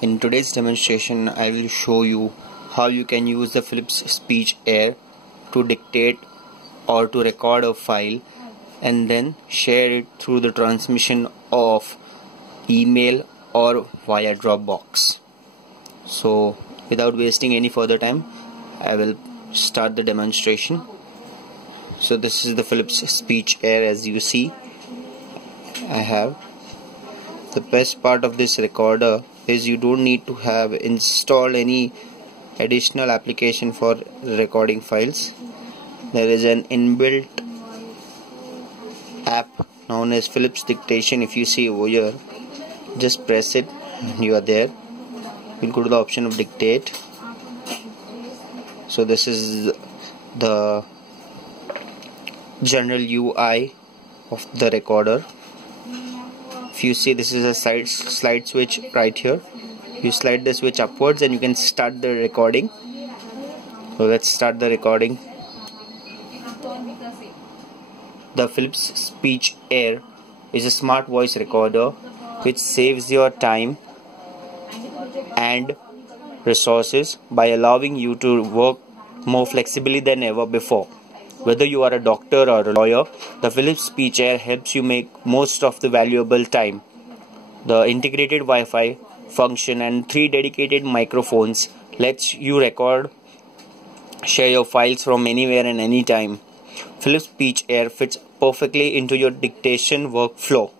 In today's demonstration, I will show you how you can use the Philips SpeechAir to dictate or to record a file and then share it through the transmission of email or via Dropbox. So without wasting any further time, I will start the demonstration. So this is the Philips SpeechAir. As you see, I have. The best part of this recorder is you don't need to have installed any additional application for recording files. There is an inbuilt app known as Philips Dictation. If you see over here, just press it and you are there. You'll go to the option of dictate. So this is the general UI of the recorder. If you see, this is a slide switch right here. You slide the switch upwards and you can start the recording. So let's start the recording. The Philips SpeechAir is a smart voice recorder which saves your time and resources by allowing you to work more flexibly than ever before. Whether you are a doctor or a lawyer, the Philips SpeechAir helps you make most of the valuable time. The integrated Wi-Fi function and 3 dedicated microphones lets you record, share your files from anywhere and anytime. Philips SpeechAir fits perfectly into your dictation workflow.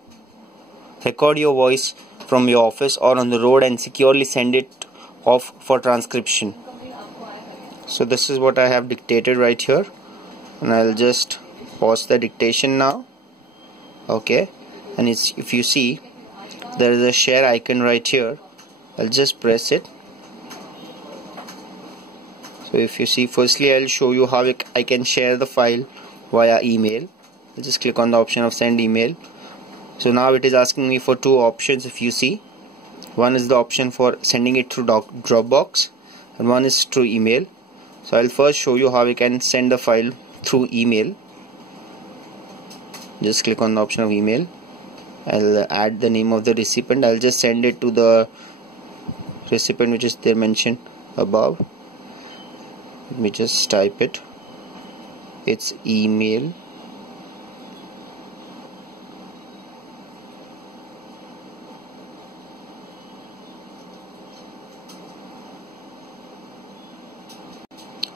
Record your voice from your office or on the road and securely send it off for transcription. So this is what I have dictated right here. And I'll just pause the dictation now. Okay, and if you see, there is a share icon right here. I'll just press it. So if you see, firstly I'll show you how I can share the file via email. I'll just click on the option of send email. So now it is asking me for 2 options. If you see, one is the option for sending it through Dropbox and one is through email. So I'll first show you how we can send the file through email. Just click on the option of email. I'll add the name of the recipient. I'll just send it to the recipient which is there mentioned above. Let me just type it. It's email.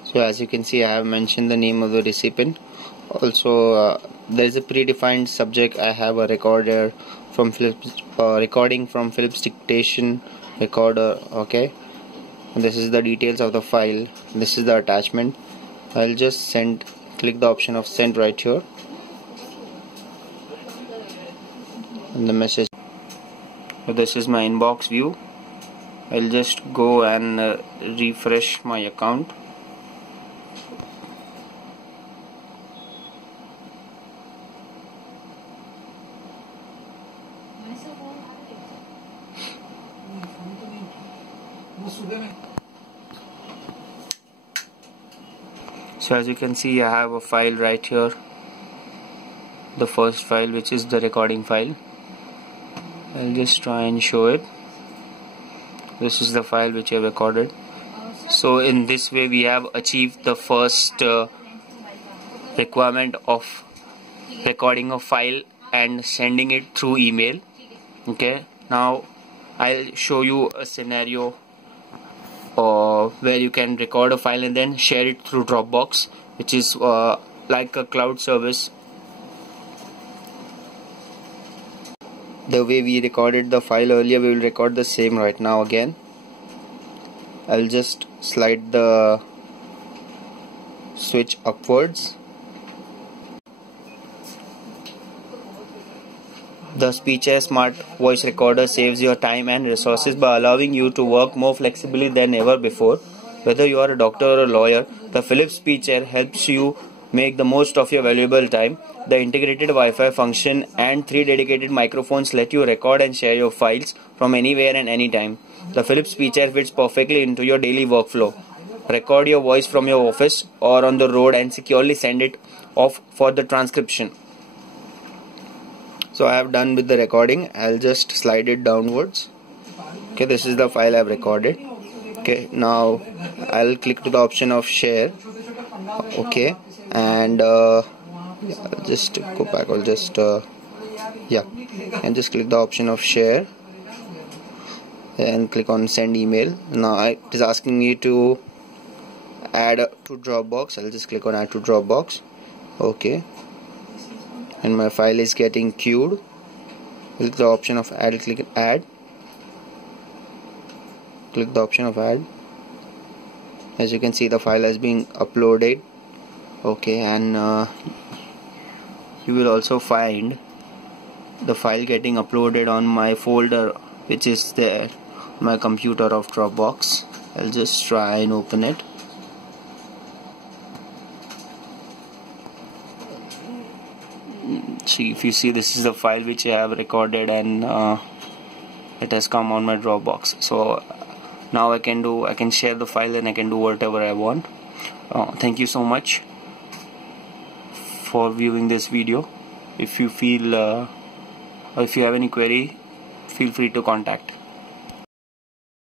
So as you can see, I have mentioned the name of the recipient. Also, there is a predefined subject. I have a recorder from Philips, recording from Philips Dictation recorder. Okay, and this is the details of the file. This is the attachment. I'll just click the option of send right here, and the message. So this is my inbox view. I'll just go and refresh my account. So as you can see, I have a file right here, the first file, which is the recording file. I'll just try and show it. This is the file which I have recorded. So in this way we have achieved the first requirement of recording a file and sending it through email. Okay, now I'll show you a scenario where you can record a file and then share it through Dropbox, which is like a cloud service. The way we recorded the file earlier, we will record the same right now again. I'll just slide the switch upwards. The SpeechAir Smart Voice Recorder saves your time and resources by allowing you to work more flexibly than ever before. Whether you are a doctor or a lawyer, the Philips SpeechAir helps you make the most of your valuable time. The integrated Wi-Fi function and 3 dedicated microphones let you record and share your files from anywhere and anytime. The Philips SpeechAir fits perfectly into your daily workflow. Record your voice from your office or on the road and securely send it off for the transcription. So I have done with the recording. I'll just slide it downwards. Okay, this is the file I've recorded. Okay, now I'll click to the option of share. Okay, and I'll just go back. I'll just and just click the option of share and click on send email. Now it is asking me to add to Dropbox. I'll just click on add to Dropbox. Okay, and my file is getting queued. Click the option of add. Click add. Click the option of add. As you can see, the file has been uploaded. Okay, and you will also find the file getting uploaded on my folder, which is there on my computer of Dropbox. I'll just try and open it. See, if you see, this is the file which I have recorded, and it has come on my Dropbox. So now I can share the file and I can do whatever I want. Thank you so much for viewing this video. If you feel or if you have any query, feel free to contact.